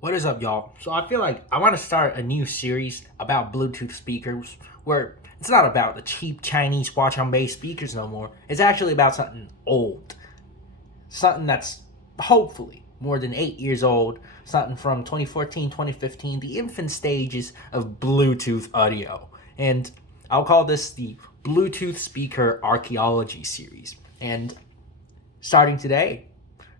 What is up, y'all? So I feel like I want to start a new series about Bluetooth speakers where it's not about the cheap Chinese watch on base speakers no more. It's actually about something old. Something that's hopefully more than 8 years old. Something from 2014, 2015, the infant stages of Bluetooth audio. And I'll call this the Bluetooth Speaker Archaeology series. And starting today,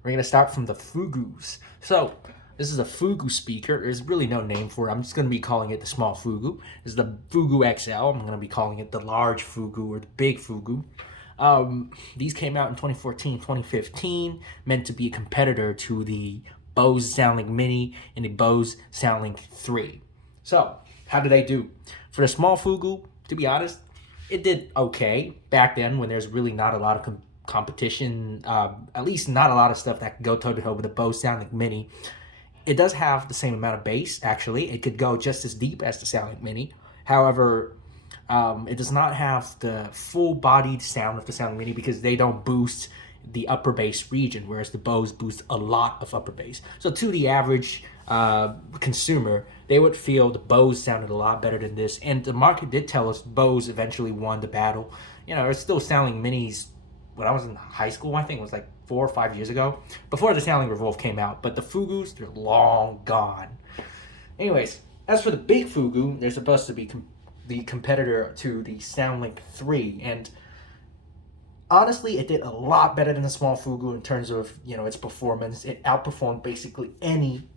we're going to start from the Fugoos. So, this is a Fugoo speaker. There's really no name for it. I'm just going to be calling it the small Fugoo. This is the Fugoo XL. I'm going to be calling it the large Fugoo or the big Fugoo. These came out in 2014, 2015, meant to be a competitor to the Bose SoundLink Mini and the Bose SoundLink 3. So, how did they do? For the small Fugoo, to be honest, it did okay back then when there's really not a lot of competition, at least not a lot of stuff that could go toe-to-toe with the Bose SoundLink Mini. It does have the same amount of bass, actually. It could go just as deep as the SoundLink Mini. However, it does not have the full-bodied sound of the SoundLink Mini because they don't boost the upper bass region, whereas the Bose boosts a lot of upper bass. So to the average consumer, they would feel the Bose sounded a lot better than this. And the market did tell us Bose eventually won the battle. You know, it's still SoundLink Minis. When I was in high school, I think it was like 4 or 5 years ago, before the SoundLink Revolve came out. But the Fugoos, they're long gone. Anyways, as for the big Fugoo, they're supposed to be the competitor to the SoundLink 3, and honestly, it did a lot better than the small Fugoo in terms of, you know, its performance. It outperformed basically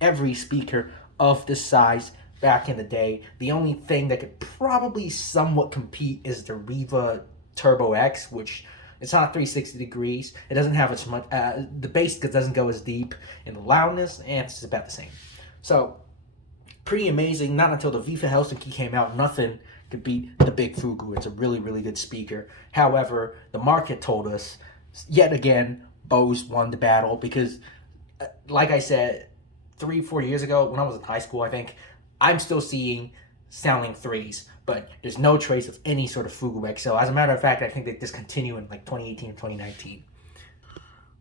every speaker of this size back in the day. The only thing that could probably somewhat compete is the Riva Turbo X, which it's not 360 degrees. It doesn't have as much, the bass doesn't go as deep, and the loudness, and it's about the same. So, pretty amazing. Not until the Viva Helsinki came out, nothing could beat the big Fugoo. It's a really, really good speaker. However, the market told us, yet again, Bose won the battle because, like I said, 3-4 years ago, when I was in high school, I think, I'm still seeing SoundLink 3s, but there's no trace of any sort of Fugoo XL. As a matter of fact, I think they discontinue in like 2018 or 2019.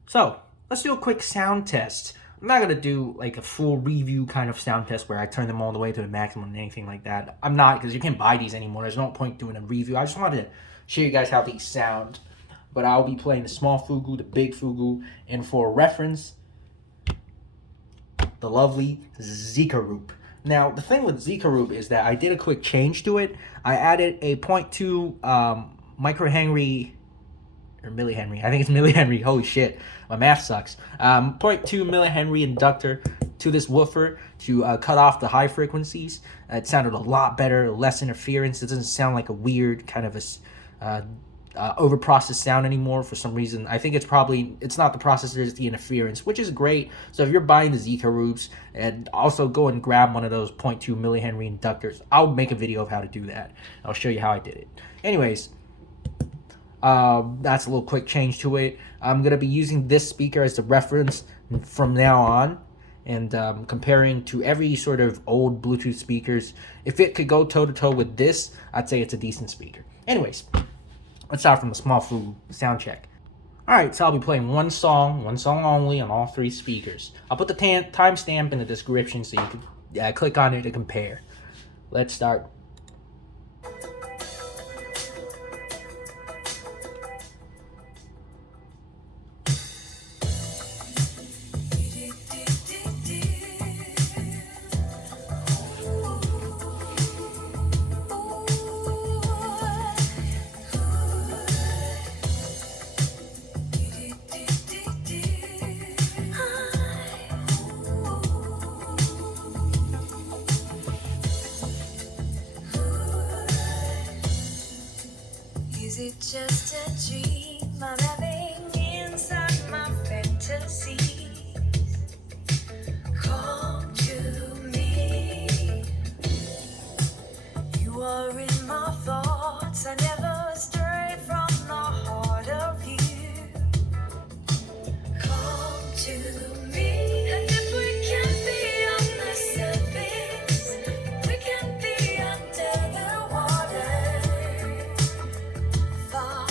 So, let's do a quick sound test. I'm not going to do like a full review kind of sound test where I turn them all the way to the maximum and anything like that. I'm not, because you can't buy these anymore. There's no point doing a review. I just wanted to show you guys how these sound. But I'll be playing the small Fugoo, the big Fugoo, and for reference, the lovely Zicoroop. Now, the thing with Zicoroop is that I did a quick change to it. I added a 0.2 microhenry, or millihenry. I think it's millihenry. Holy shit, my math sucks. 0.2 millihenry inductor to this woofer to cut off the high frequencies. It sounded a lot better, less interference. It doesn't sound like a weird kind of a overprocessed sound anymore for some reason. I think it's not the processor, it's the interference, which is great. So if you're buying the Zicoroops, and also go and grab one of those 0.2 millihenry inductors. I'll make a video of how to do that. I'll show you how I did it. Anyways, that's a little quick change to it. I'm going to be using this speaker as the reference from now on, and comparing to every sort of old Bluetooth speakers. If it could go toe-to-toe with this, I'd say it's a decent speaker. Anyways, let's start from the small Fugoo sound check. Alright, so I'll be playing one song only on all 3 speakers. I'll put the timestamp in the description so you can click on it to compare. Let's start. Is it just a dream I'm having inside my fantasies? Come to me. You are in my thoughts. I never stray from the heart of you. Come to me. And if we can be on the surface, we can be under the water. Far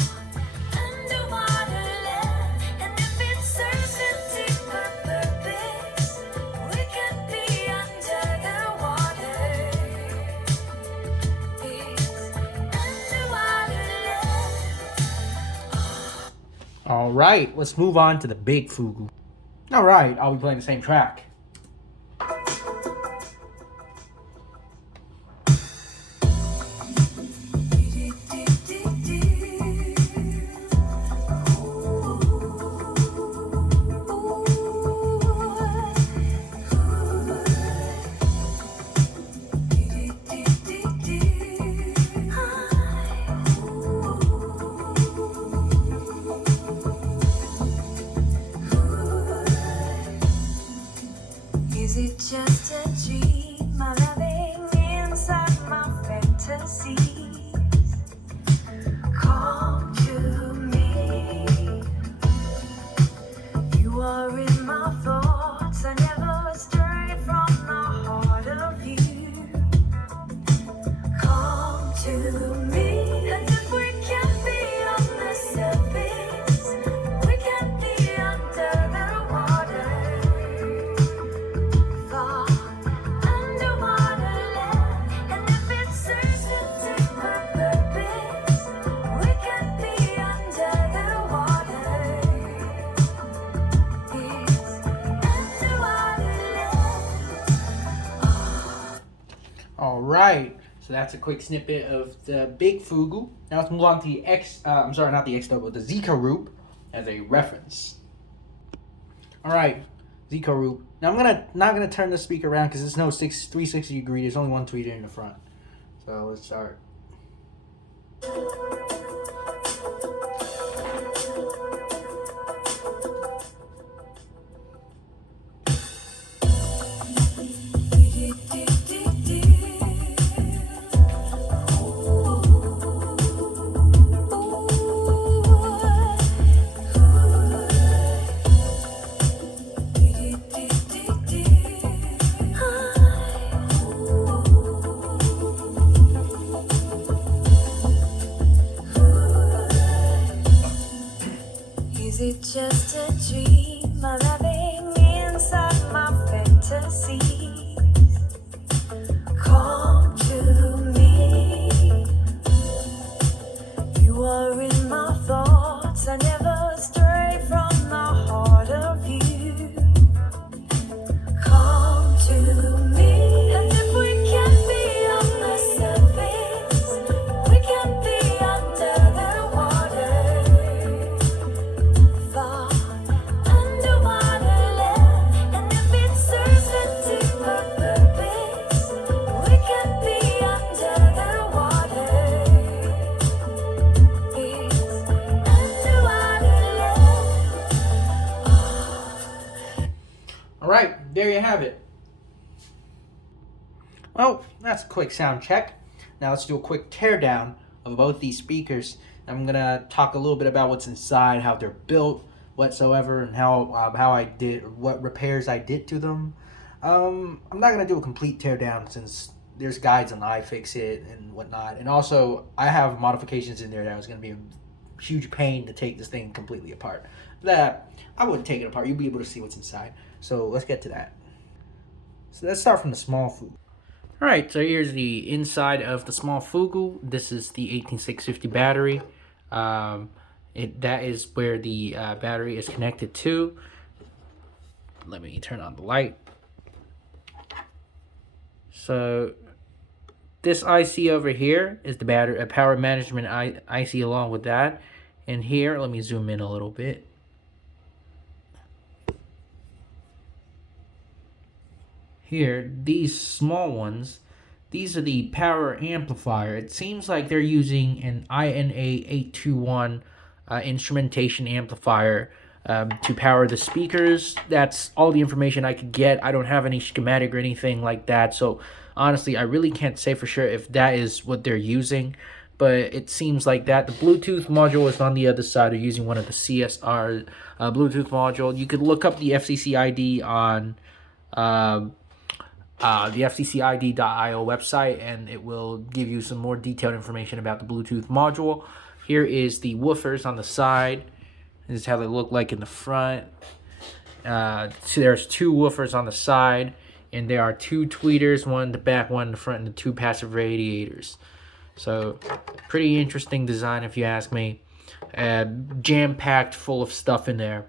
Alright, let's move on to the big Fugoo. Alright, I'll be playing the same track. Is it just a dream I'm having inside my fantasies? Come to me. You are in my thoughts. I never stray from the heart of you. Come to me. And if we can't be on the surface, we can be under the water. Alright, so that's a quick snippet of the big Fugoo. Now let's move on to the I'm sorry, not the XL, but the Zicoroop as a reference. Alright, Zicoroop. Now I'm not gonna turn the speaker around because it's no 360 degree. There's only one tweeter in the front. So let's start. Is it just a dream I'm having inside my fantasies? Come to me. You are in my thoughts. I never stray from the heart of you. Come to me. And if we can't be on the surface, we can be under the water. Alright, there you have it. Well, that's a quick sound check. Now let's do a quick teardown of both these speakers. I'm gonna talk a little bit about what's inside, how they're built, whatsoever, and what repairs I did to them. I'm not gonna do a complete teardown since there's guides on iFixit and whatnot, and also I have modifications in there that was gonna be a huge pain to take this thing completely apart. That I wouldn't take it apart. You'll be able to see what's inside. So let's get to that. So let's start from the small Fugoo. Alright, so here's the inside of the small Fugoo. This is the 18650 battery. That is where the battery is connected to. Let me turn on the light. So this IC over here is the battery, power management IC along with that. And here, let me zoom in a little bit. Here, these small ones, these are the power amplifier. It seems like they're using an INA821 instrumentation amplifier to power the speakers. That's all the information I could get. I don't have any schematic or anything like that. So honestly, I really can't say for sure if that is what they're using. But it seems like that. The Bluetooth module is on the other side. They're using one of the CSR Bluetooth module. You could look up the FCC ID on the FCCID.io website, and it will give you some more detailed information about the Bluetooth module. Here is the woofers on the side. This is how they look like in the front. So there's two woofers on the side, and there are two tweeters, one in the back, one in the front, and the two passive radiators. So pretty interesting design if you ask me. jam-packed full of stuff in there.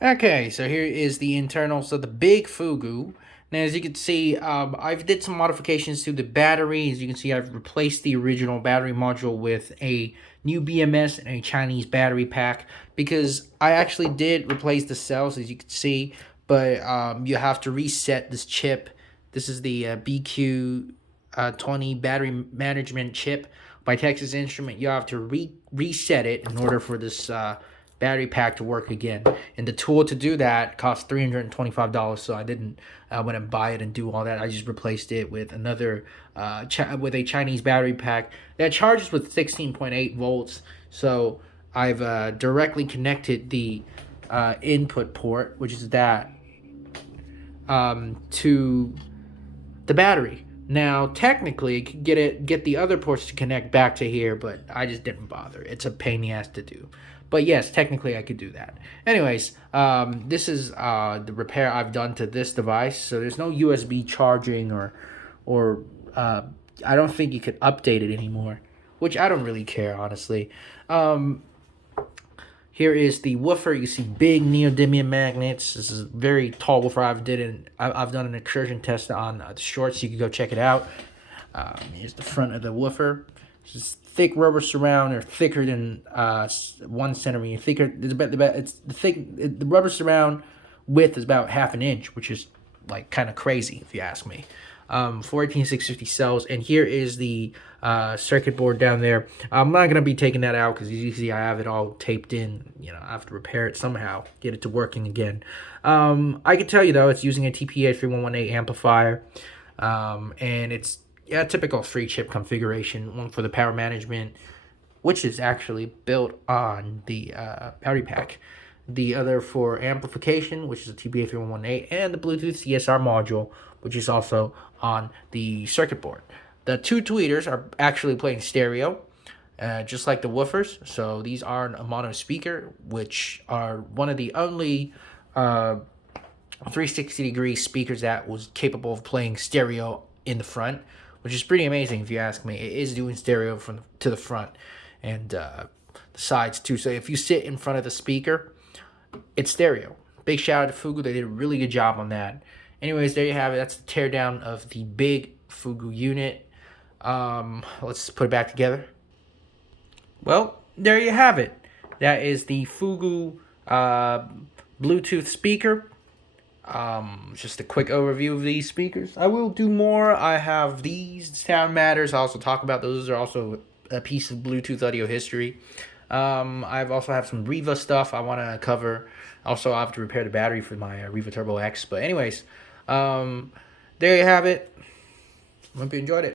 Okay, so here is the internals of the big Fugoo. Now, as you can see, I've did some modifications to the battery. As you can see, I've replaced the original battery module with a new BMS and a Chinese battery pack, because I actually did replace the cells, as you can see, but you have to reset this chip. This is the BQ20 battery management chip by Texas Instrument. You have to reset it in order for this battery pack to work again, and the tool to do that costs $325. So I didn't went and buy it and do all that. I just replaced it with another with a Chinese battery pack that charges with 16.8 volts. So I've directly connected the input port, which is that, to the battery. Now, technically, you could get the other ports to connect back to here, but I just didn't bother. It's a pain in the ass to do. But yes, technically I could do that. Anyways, this is the repair I've done to this device. So there's no USB charging, or I don't think you could update it anymore, which I don't really care, honestly. Here is the woofer. You see big neodymium magnets. This is a very tall woofer. I've done an excursion test on the shorts, so you can go check it out. Here's the front of the woofer. This is thick rubber surround, or thicker than 1 centimeter. Thicker. The rubber surround width is about ½ an inch, which is like kind of crazy if you ask me. 14650 cells, and here is the circuit board down there. I'm not gonna be taking that out because as you can see, I have it all taped in. You know, I have to repair it somehow, get it to working again. I can tell you though, it's using a TPA 3118 amplifier, and it's a typical 3-chip configuration. One for the power management, which is actually built on the battery pack. The other for amplification, which is a TPA 3118, and the Bluetooth CSR module, which is also on the circuit board. The 2 tweeters are actually playing stereo, just like the woofers. So these aren't a mono speaker, which are one of the only 360-degree speakers that was capable of playing stereo in the front, which is pretty amazing if you ask me. It is doing stereo to the front and the sides too. So if you sit in front of the speaker, it's stereo. Big shout out to Fugoo. They did a really good job on that. Anyways, there you have it. That's the teardown of the big Fugoo unit. Let's put it back together. Well, there you have it. That is the Fugoo Bluetooth speaker. Just a quick overview of these speakers. I will do more. I have these Sound Matters. I also talk about those. Are also a piece of Bluetooth audio history. I've also have some Riva stuff I want to cover. Also, I have to repair the battery for my Riva Turbo X. But anyways, there you have it. Hope you enjoyed it.